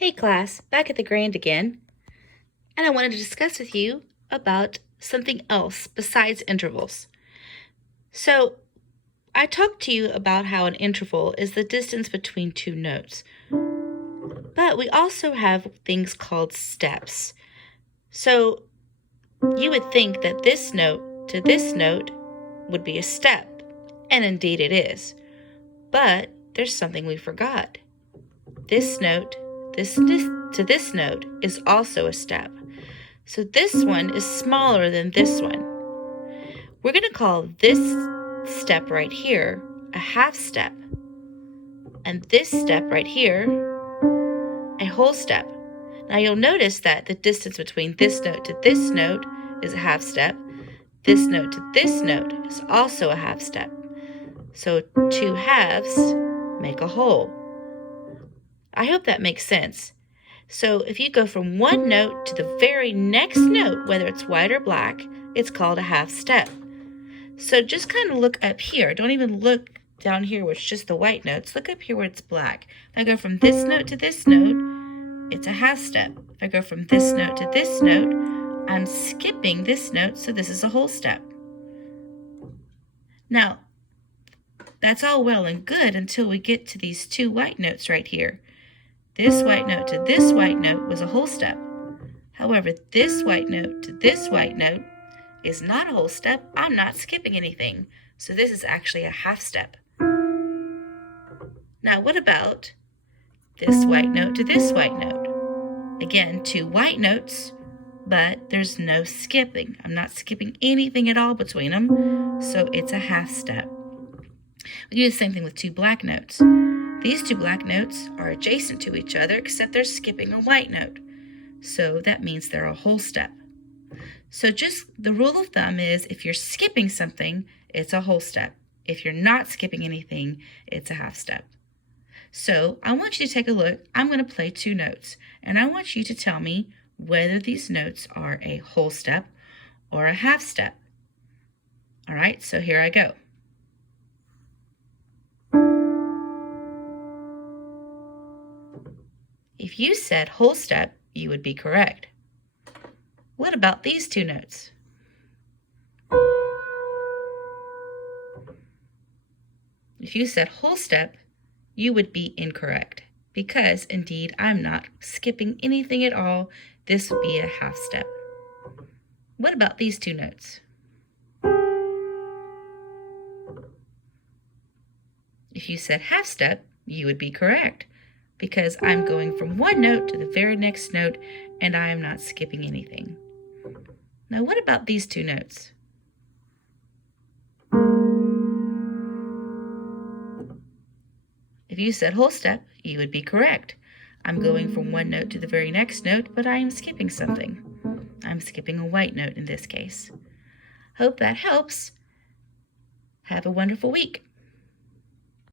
Hey class, back at the Grand again, and I wanted to discuss with you about something else besides intervals. So, I talked to you about how an interval is the distance between two notes, but we also have things called steps. So, you would think that this note to this note would be a step, and indeed it is. But there's something we forgot. This note, this to this note is also a step. So this one is smaller than this one. We're going to call this step right here a half step, and this step right here a whole step. Now you'll notice that the distance between this note to this note is a half step. This note to this note is also a half step. So two halves make a whole. I hope that makes sense. So if you go from one note to the very next note, whether it's white or black, it's called a half step. So just kind of look up here. Don't even look down here where it's just the white notes. Look up here where it's black. If I go from this note to this note, it's a half step. If I go from this note to this note, I'm skipping this note, so this is a whole step. Now, that's all well and good until we get to these two white notes right here. This white note to this white note was a whole step. However, this white note to this white note is not a whole step. I'm not skipping anything. So this is actually a half step. Now what about this white note to this white note? Again, two white notes, but there's no skipping. I'm not skipping anything at all between them, so it's a half step. We do the same thing with two black notes. These two black notes are adjacent to each other, except they're skipping a white note. So that means they're a whole step. So just the rule of thumb is if you're skipping something, it's a whole step. If you're not skipping anything, it's a half step. So I want you to take a look. I'm going to play two notes, and I want you to tell me whether these notes are a whole step or a half step. All right, so here I go. If you said whole step, you would be correct. What about these two notes? If you said whole step, you would be incorrect because indeed I'm not skipping anything at all. This would be a half step. What about these two notes? If you said half step, you would be correct because I'm going from one note to the very next note and I am not skipping anything. Now what about these two notes? If you said whole step, you would be correct. I'm going from one note to the very next note, but I am skipping something. I'm skipping a white note in this case. Hope that helps. Have a wonderful week.